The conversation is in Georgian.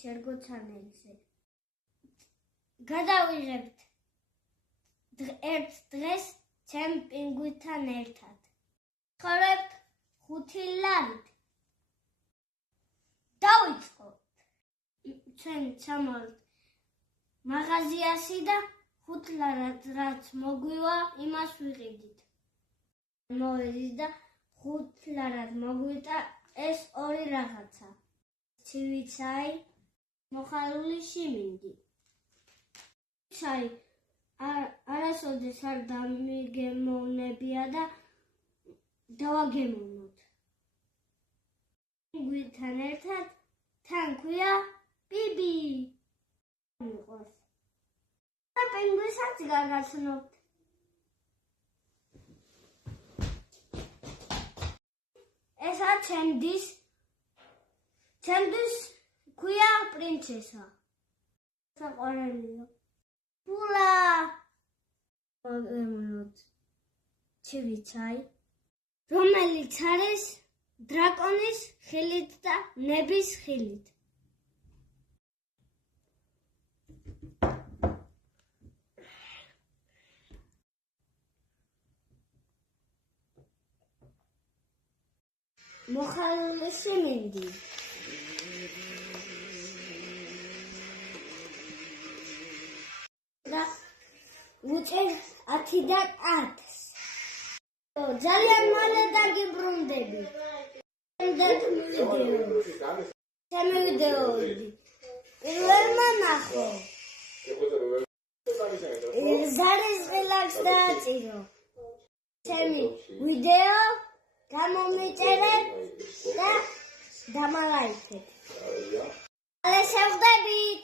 შერგოცანელზე. გადავიღებთ ერთ დღეს ჩემ პინგვინთან ერთად. ცხოვრებთ 5 ლარით. დავიწყოთ. ჩვენ ჩამოვარდ მაღაზიაში და 5 ლარად რაც მოგვივა, იმას ვიყიდით. მოვედით და 5 ლარად მოგვიტა ეს ორი რაღაცა. ცივი ცაი, მოხალული შიმინდი. ცაი არასოდეს არ დამიგემოვნებია და დავაგემოვნოთ. პინგვინთან ერთად თან ქვია ბიბი. მიყვარს. და პინგვინსაც გაგაცნობთ. ესა ჩემთვის ქვია პრინცესა. საყვარელია. ფულა. მოგემოვნოთ ცივი ცაი, რომელიც არის დრაკონის ხილით და ნების ხილით. მოხალული შიმინდი. და უწევ 10-დან 10-ს. ძალიან მალე დაგიბრუნდები. ჩემი ვიდეოები. პირველმა ნახო. ზარის რელაქს დააწირო. ჩემი ვიდეო გამომიწერებ და დამალაიქეთ. ალე შევხვდებით.